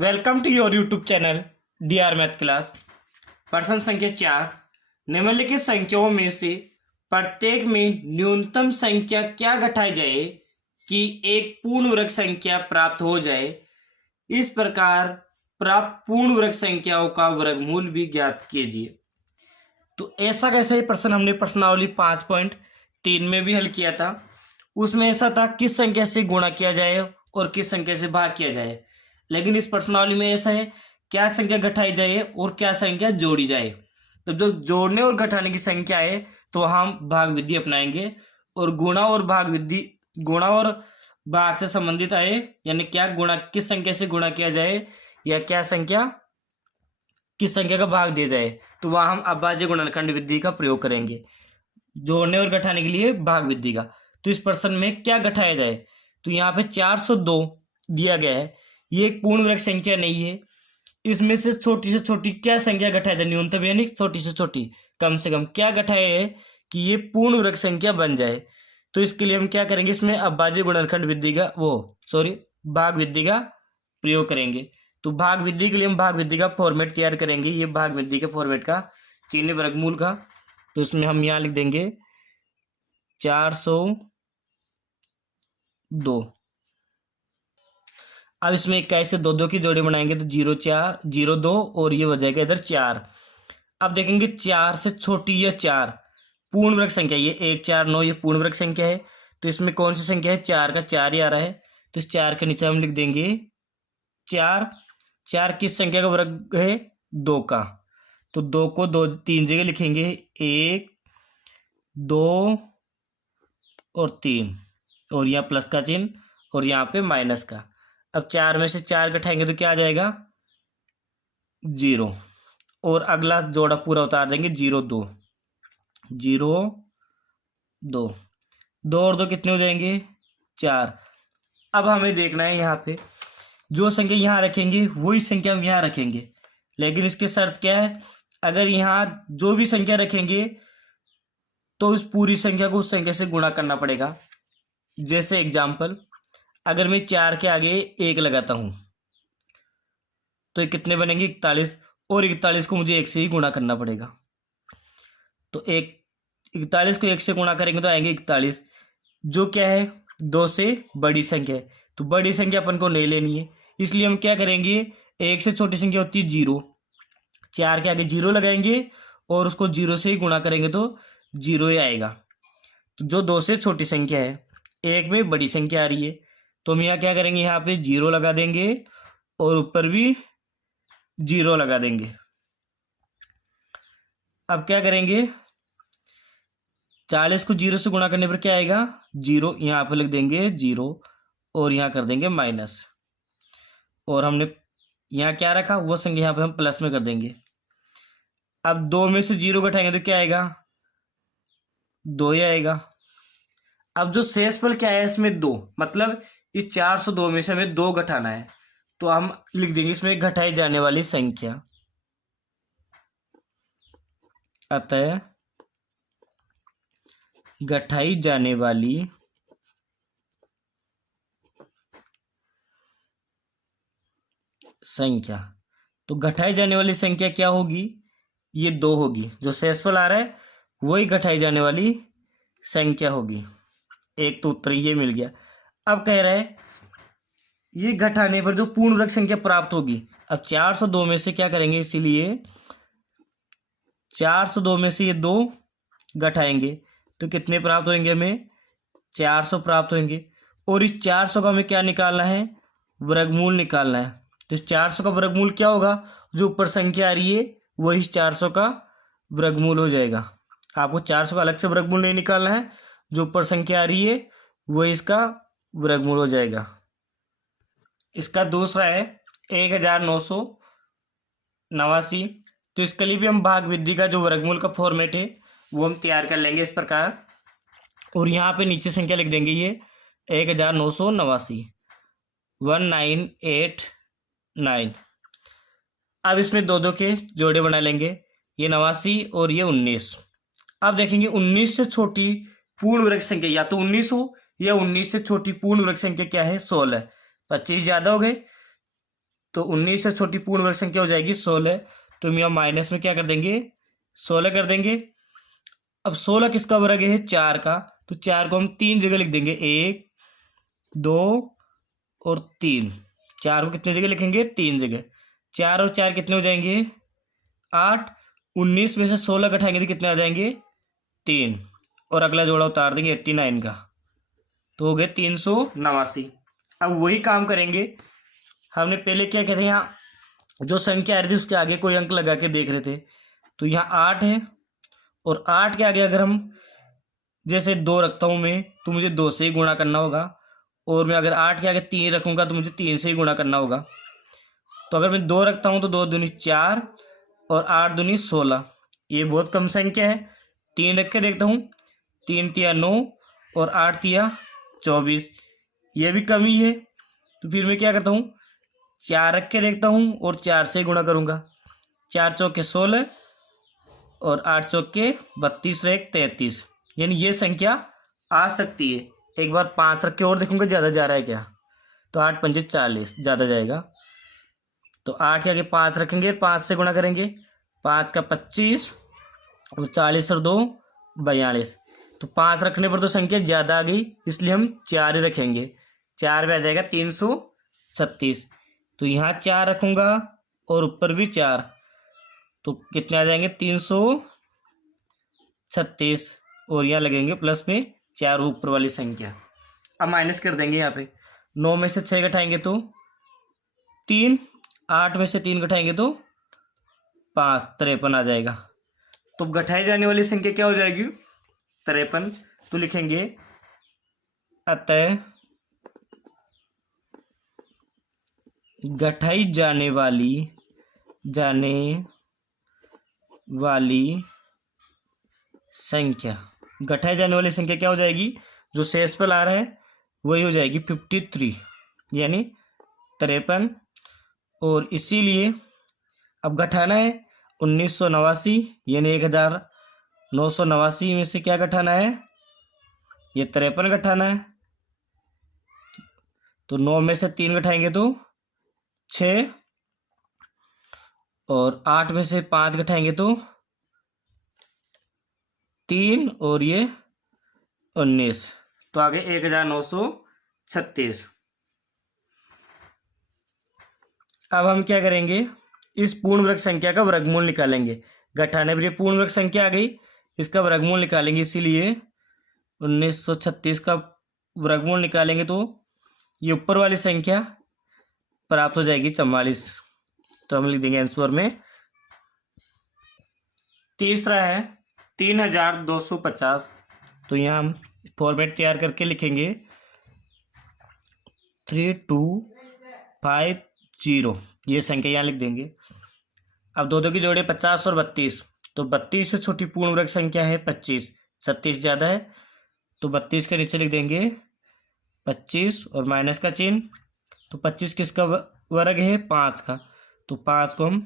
Welcome to your YouTube channel DR math class. प्रश्न संख्या 4। निम्नलिखित संख्याओं में से प्रत्येक में न्यूनतम संख्या क्या घटाई जाए कि एक पूर्ण वर्ग संख्या प्राप्त हो जाए। इस प्रकार प्राप्त पूर्ण वर्ग संख्याओं का वर्गमूल भी ज्ञात कीजिए। तो ऐसा कैसा ही प्रश्न हमने प्रश्नावली 5.3 में भी हल किया था। उसमें ऐसा था किस संख्या से गुणा किया जाए और किस संख्या से भाग किया जाए, लेकिन इस प्रश्नावली में ऐसा है क्या संख्या घटाई जाए और क्या संख्या जोड़ी जाए। तो जो जोड़ने और घटाने की संख्या है तो हम भाग विधि अपनाएंगे, और गुणा और भाग से संबंधित आए, यानी क्या गुणा किस संख्या से गुणा किया जाए या क्या संख्या किस संख्या का भाग दिया जाए, तो वहाँ हम अभाज्य गुणनखंड विधि का प्रयोग करेंगे जोड़ने और घटाने के लिए भाग विधि का। तो इस प्रश्न में क्या घटाया जाए, तो यहाँ पे 402 दिया गया है। ये एक पूर्ण वर्ग संख्या नहीं है। इसमें से छोटी क्या संख्या घटाया जाए, न्यूनतम यानी छोटी से छोटी कम से कम क्या घटाया है कि ये पूर्ण वर्ग संख्या बन जाए। तो इसके लिए हम क्या करेंगे, इसमें अभाज्य गुणनखंड विधि का भाग विधि का प्रयोग करेंगे। तो भाग विधि के लिए हम भाग विधि का फॉर्मेट तैयार करेंगे। ये भाग विधि के फॉर्मेट का चिन्ह वर्गमूल का, तो उसमें हम यहाँ लिख देंगे 402। अब इसमें इक्कीस से दो दो की जोड़ी बनाएंगे तो 0 4 0 2 और ये हो जाएगा इधर 4। अब देखेंगे 4 से छोटी या 4 पूर्ण वर्ग संख्या, ये 1 4 9 ये पूर्ण वर्ग संख्या है। तो इसमें कौन सी संख्या है, 4 का 4 ही आ रहा है। तो इस 4 के नीचे हम लिख देंगे 4। 4 किस संख्या का वर्ग है, 2 का। तो 2 को 3 जगह लिखेंगे, 1 2 और 3, और यहाँ प्लस का चिन्ह और यहाँ पे माइनस का। अब 4 में से 4 घटाएंगे तो क्या आ जाएगा, 0, और अगला जोड़ा पूरा उतार देंगे 0 2 0 2 2 और 2 कितने हो जाएंगे, 4। अब हमें देखना है यहाँ पे जो संख्या यहाँ रखेंगे वही संख्या हम यहाँ रखेंगे, लेकिन इसकी शर्त क्या है, अगर यहाँ जो भी संख्या रखेंगे तो उस पूरी संख्या को उस संख्या से गुणा करना पड़ेगा। जैसे एग्जाम्पल, अगर मैं 4 के आगे 1 लगाता हूं तो ये कितने बनेंगे, 41, और 41 को मुझे 1 से ही गुणा करना पड़ेगा। तो 41 को 1 से गुणा करेंगे तो आएंगे 41, जो क्या है 2 से बड़ी संख्या है। तो बड़ी संख्या अपन को नहीं लेनी है, इसलिए हम क्या करेंगे, 1 से छोटी संख्या होती है 0, 4 के आगे 0 लगाएंगे और उसको 0 से ही गुणा करेंगे तो 0 ही आएगा। तो जो 2 से छोटी संख्या है, 1 में बड़ी संख्या आ रही है, तो हम यहाँ क्या करेंगे, यहाँ पे 0 लगा देंगे और ऊपर भी 0 लगा देंगे। अब क्या करेंगे, 40 को 0 से गुणा करने पर क्या आएगा, 0, यहाँ पे लिख देंगे 0 और यहाँ कर देंगे माइनस, और हमने यहाँ क्या रखा वो संख्या यहाँ पे हम प्लस में कर देंगे। अब 2 में से 0 घटाएंगे तो क्या आएगा, 2 ही आएगा। अब जो शेषफल क्या है इसमें 2, मतलब इस 402 में से हमें 2 घटाना है, तो हम लिख देंगे इसमें घटाई जाने वाली संख्या, अतः घटाई जाने वाली संख्या। तो घटाई जाने वाली संख्या क्या होगी, ये 2 होगी। जो शेषफल आ रहा है वही घटाई जाने वाली संख्या होगी। एक तो उत्तर ये मिल गया। अब कह रहा है ये घटाने पर जो पूर्ण वर्ग संख्या प्राप्त होगी। अब 402 में से क्या करेंगे, इसीलिए 402 में से ये 2 घटाएंगे तो कितने प्राप्त होंगे, हमें 400 प्राप्त होंगे। और इस 400 का हमें क्या निकालना है, वर्गमूल निकालना है। तो इस 400 का वर्गमूल क्या होगा, जो ऊपर संख्या आ रही है वही इस 400 का वर्गमूल हो जाएगा। आपको 400 का अलग से वर्गमूल नहीं निकालना है, जो ऊपर संख्या आ रही है वही इसका वर्गमूल हो जाएगा। इसका दूसरा है 1989। तो इसके लिए भी हम भाग विधि का जो वर्गमूल का फॉर्मेट है वो हम तैयार कर लेंगे इस प्रकार, और यहाँ पे नीचे संख्या लिख देंगे ये 1989 1989। अब इसमें 2 2 के जोड़े बना लेंगे, ये 89 और ये 19। अब देखेंगे 19 से छोटी पूर्ण वर्ग संख्या या तो 19 हो, या 19 से छोटी पूर्ण वर्ग संख्या क्या है, 16। 25 ज़्यादा हो गए, तो 19 से छोटी पूर्ण वर्ग संख्या हो जाएगी 16। तो हम यहाँ माइनस में क्या कर देंगे, 16 कर देंगे। अब 16 किसका वर्ग है, 4 का। तो 4 को हम 3 जगह लिख देंगे, 1 2 और 3। 4 को कितने जगह लिखेंगे, 3 जगह। 4 और 4 कितने हो जाएंगे, 8। 19 में से 16 घटाएंगे तो कितने आ जाएंगे, 3। और अगला जोड़ा उतार देंगे 89 का, तो हो गए 389। अब वही काम करेंगे, हमने पहले क्या कहते हैं, यहाँ जो संख्या आ रही थी उसके आगे कोई अंक लगा के देख रहे थे। तो यहाँ 8 है, और 8 के आगे अगर हम जैसे 2 रखता हूँ मैं, तो मुझे 2 से ही गुणा करना होगा। और मैं अगर 8 के आगे 3 रखूँगा तो मुझे 3 से ही गुणा करना होगा। तो अगर मैं 2 रखता हूँ तो 2 दूनी 4 और 8 दूनी 16। ये बहुत कम संख्या है। 3 रख के देखता हूँ, 3 तिया 9 और 8 तिया 24, ये भी कम ही है। तो फिर मैं क्या करता हूँ, 4 रख के देखता हूँ और 4 से गुणा करूँगा। 4 चौके 16 और 8 चौके 32 रहे 33, यानी ये संख्या आ सकती है। एक बार 5 रख के और देखूँगा ज़्यादा जा रहा है क्या, तो 8 पंजे 40, ज़्यादा जाएगा। तो 8 के आगे 5 रखेंगे, 5 से गुणा करेंगे, 5 का 25 और 40 और 2 42। तो 5 रखने पर तो संख्या ज़्यादा आ गई, इसलिए हम 4 ही रखेंगे। 4 में आ जाएगा 336। तो यहाँ 4 रखूँगा और ऊपर भी 4, तो कितने आ जाएंगे, 336। और यहाँ लगेंगे प्लस में 4 ऊपर वाली संख्या। अब माइनस कर देंगे यहाँ पे। 9 में से 6 घटाएंगे तो 3, 8 में से 3 घटाएंगे तो 5, 53 आ जाएगा। तो घटाई जाने वाली संख्या क्या हो जाएगी, 53। तो लिखेंगे अतः घटाई जाने वाली संख्या, घटाई जाने वाली संख्या क्या हो जाएगी, जो शेष पर आ रहा है वही हो जाएगी 53, यानी 53। और इसीलिए अब घटाना है 1989, यानी 1989 में से क्या घटाना है, ये 53 घटाना है। तो 9 में से 3 घटाएंगे तो 6, और 8 में से 5 घटाएंगे तो 3, और ये 19, तो आगे 1936। अब हम क्या करेंगे, इस पूर्ण वर्ग संख्या का वर्गमूल निकालेंगे। घटाने पर ये पूर्ण वर्ग संख्या आ गई, इसका वर्गमूल निकालेंगे। इसीलिए 1936 का वर्गमूल निकालेंगे तो ये ऊपर वाली संख्या प्राप्त हो जाएगी 44। तो हम लिख देंगे आंसर में। तीसरा है 3250। तो यहाँ हम फॉर्मेट तैयार करके लिखेंगे 3250, ये संख्या यहाँ लिख देंगे। अब दो दो की जोड़े 50 और 32, तो 32 से छोटी पूर्ण वर्ग संख्या है 25, 36 ज़्यादा है, तो 32 के नीचे लिख देंगे 25 और माइनस का चिन्ह। तो 25 किसका वर्ग है, 5 का। तो 5 को हम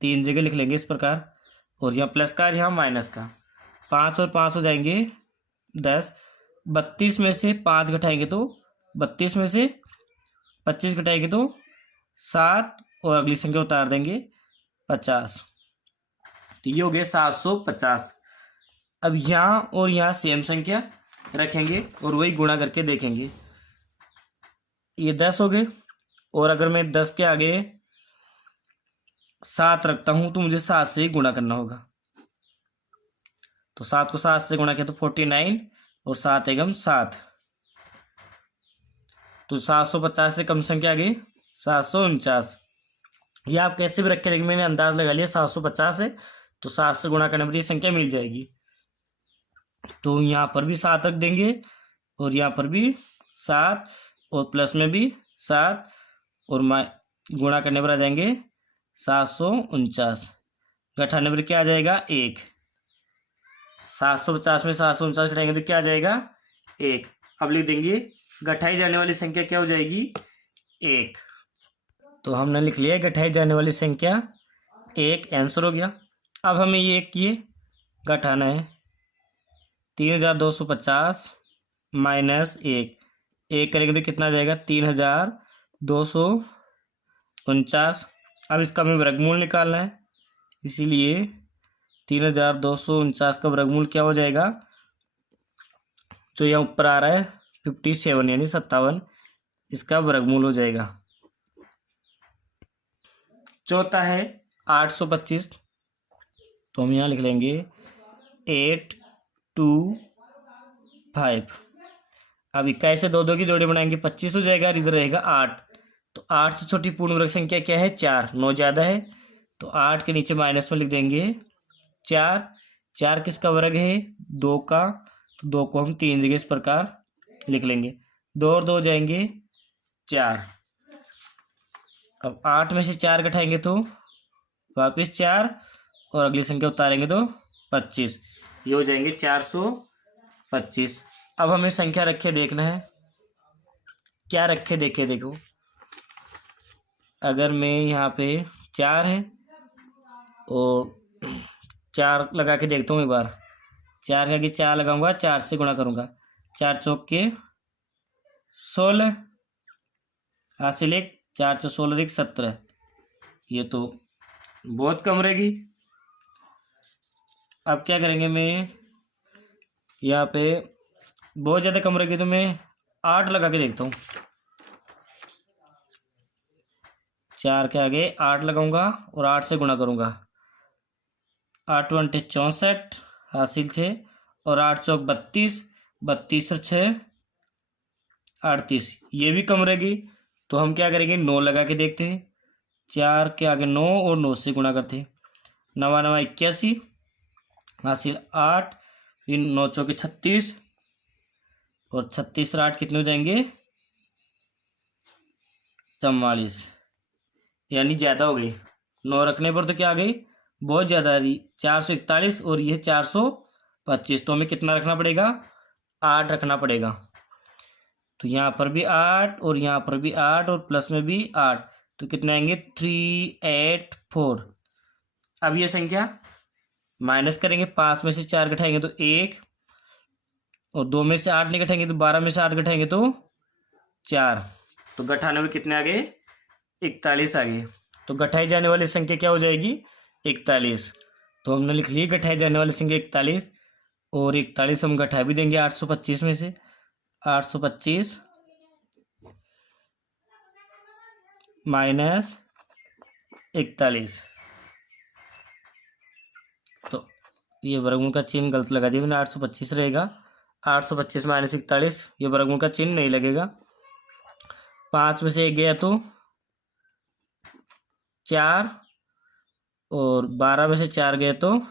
3 जगह लिख लेंगे इस प्रकार, और यहाँ प्लस का यहाँ माइनस का। 5 और 5 हो जाएंगे 10। 32 में से 5 घटाएंगे तो 32 में से 25 घटाएंगे तो 7, और अगली संख्या उतार देंगे 50। तो ये हो गए 750। अब यहाँ और यहाँ सेम संख्या रखेंगे और वही गुणा करके देखेंगे। ये 10 हो गए, और अगर मैं 10 के आगे 7 रखता हूँ तो मुझे 7 से ही गुणा करना होगा। तो 7 को 7 से गुणा किया तो 49, और 7 एकम 7, तो 750 से कम संख्या आ गई 749। ये आप कैसे भी रखे, लेकिन मैंने अंदाज लगा लिया 750 है, तो 7 से गुणा करने पर ये संख्या मिल जाएगी। तो यहाँ पर भी 7 रख देंगे, और यहाँ पर भी 7, और प्लस में भी 7, और गुणा करने पर आ जाएंगे 749। घटाने पर क्या आ जाएगा, 1। 750 में 749 घटाएंगे तो क्या आ जाएगा, 1। अब लिख देंगे घटाई जाने वाली संख्या क्या हो जाएगी, 1। तो हमने लिख लिया घटाई जाने वाली संख्या 1, आंसर हो गया। अब हमें ये घटाना है। 3250 माइनस 1 करेंगे तो कितना आ जाएगा, 3250 49। अब इसका हमें वर्गमूल निकालना है, इसीलिए 3249 का वर्गमूल क्या हो जाएगा, जो यहाँ ऊपर आ रहा है 57 यानी 57, इसका वर्गमूल हो जाएगा। चौथा है 825, तो हम यहाँ लिख लेंगे 825। अब 21 से 2 2 की जोड़ी बनाएंगे 25 हो जाएगा और इधर रहेगा 8। तो 8 से छोटी पूर्ण वर्ग संख्या क्या है, 4। 9 ज़्यादा है तो 8 के नीचे माइनस में लिख देंगे 4। 4 किसका वर्ग है, 2 का, तो 2 को हम 3 जगह इस प्रकार लिख लेंगे। 2 और 2 जाएंगे 4। अब 8 में से 4 घटाएंगे तो वापस 4 और अगली संख्या उतारेंगे तो 25, ये हो जाएंगे 425। अब हमें संख्या रखे देखना है, क्या रखे देखे देखो। अगर मैं यहाँ पे 4 है और 4 लगा के देखता हूँ एक बार, 4 का कि 4 लगाऊंगा, 4 से गुणा करूँगा, 4 चौक के 16, हासिल 1, 4 चौ 16 1 17, ये तो बहुत कम रहेगी। अब क्या करेंगे, मैं यहाँ पे बहुत ज़्यादा कम रहेगी तो मैं 8 लगा के देखता हूँ। 4 के आगे 8 लगाऊंगा और 8 से गुणा करूँगा, 8 × 64 हासिल 6 और 8 चौक 32, 32 और 6 38, ये भी कम रहेगी। तो हम क्या करेंगे, 9 लगा के देखते हैं। 4 के आगे 9 और 9 से गुणा करते हैं, 9 9 81 हासिल 8, फिर 9 चौके 36 और 36 और 8 कितने हो जाएंगे, 44, यानी ज़्यादा हो गई। 9 रखने पर तो क्या आ गई, बहुत ज़्यादा आ रही, 441 और ये 425। तो हमें कितना रखना पड़ेगा, 8 रखना पड़ेगा। तो यहाँ पर भी 8 और यहाँ पर भी 8 और प्लस में भी 8, तो कितने आएंगे 384। अब ये संख्या माइनस करेंगे, 5 में से 4 घटाएंगे तो 1 और 2 में से 8 नहीं घटाएंगे तो 12 में से 8 घटाएंगे तो 4, तो घटाने में कितने आ गए, 41 आ गए। तो घटाई जाने वाली संख्या क्या हो जाएगी, 41। तो हमने लिख ली घटाई जाने वाली संख्या 41, और 41 हम घटा भी देंगे 825 में से। 825 माइनस 41, तो ये वर्गमूल का चिन्ह गलत लगा दिया मैंने, 825 रहेगा। 825 माइनस 41, ये वर्गमूल का चिन्ह नहीं लगेगा। 5 में से 1 गया तो 4 और 12 में से 4 गए तो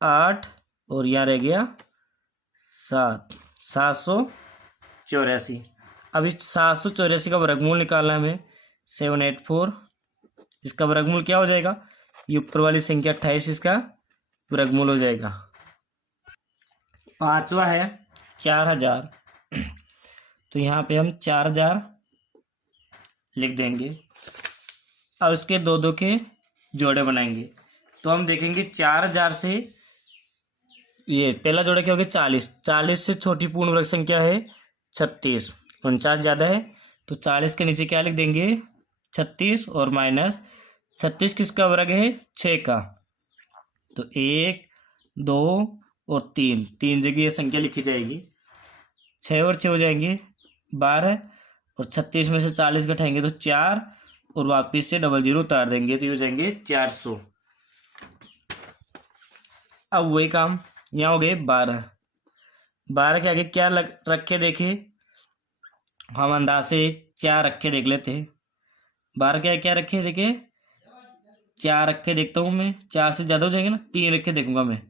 8 और यहाँ रह गया 7, 784। अब इस 784 का वर्गमूल निकालना है हमें, 784। इसका वर्गमूल क्या हो जाएगा, ये ऊपर वाली संख्या 28, इसका वर्गमूल हो जाएगा। पांचवा है 4000, तो यहाँ पे हम 4000 लिख देंगे और उसके 2 2 के जोड़े बनाएंगे। तो हम देखेंगे 4000 से ये पहला जोड़ा क्या हो गया, 40। 40 से छोटी पूर्ण वर्ग संख्या है 36, 49 ज़्यादा है, तो 40 के नीचे क्या लिख देंगे, 36 और माइनस 36 किसका वर्ग है, 6 का, तो 1 2 और 3, 3 जगह ये संख्या लिखी जाएगी। 6 और 6 हो जाएंगे 12 और 36 में से 40 घटाएंगे तो 4 और वापस से 00 उतार देंगे तो ये हो जाएंगे 400। अब वही काम यहाँ हो गए 12। 12 के आगे क्या रखे देखे, हम अंदाज से 4 रखे देख लेते हैं। 12 के आगे क्या रखे देखे, 4 रखे देखता हूँ मैं, 4 से ज़्यादा हो जाएंगे ना, 3 रखे देखूंगा मैं।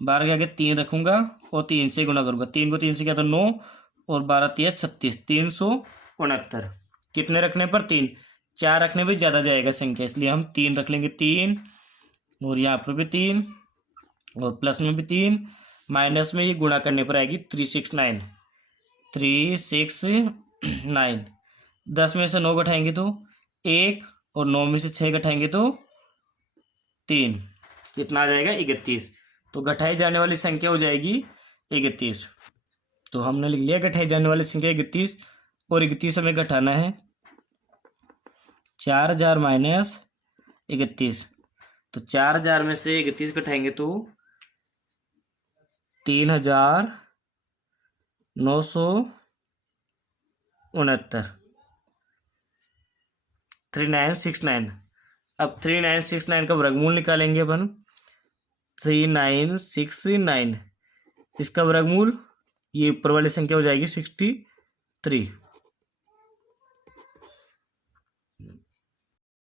12 के आगे 3 रखूंगा और 3 से गुना करूंगा, 3 को 3 से क्या तो 9 और 12 3 36, 369। कितने रखने पर, 3। 4 रखने पर ज़्यादा जाएगा संख्या, इसलिए हम 3 रख लेंगे, 3 और यहाँ पर भी 3 और प्लस में भी 3, माइनस में ये गुणा करने पर आएगी 369, 369। 10 में से 9 घटाएंगे तो 1 और 9 में से 6 घटाएंगे तो 3, कितना आ जाएगा 31। तो घटाई जाने वाली संख्या हो जाएगी 31। तो हमने लिख लिया घटाई जाने वाली संख्या 31 और 31 हमें घटाना है। 4000 माइनस 31, तो 4000 में से 31 घटाएंगे तो 3969, 3969। अब 3969 का वर्गमूल निकालेंगे अपन। 3969, इसका वर्गमूल ये ऊपर वाली संख्या हो जाएगी 63।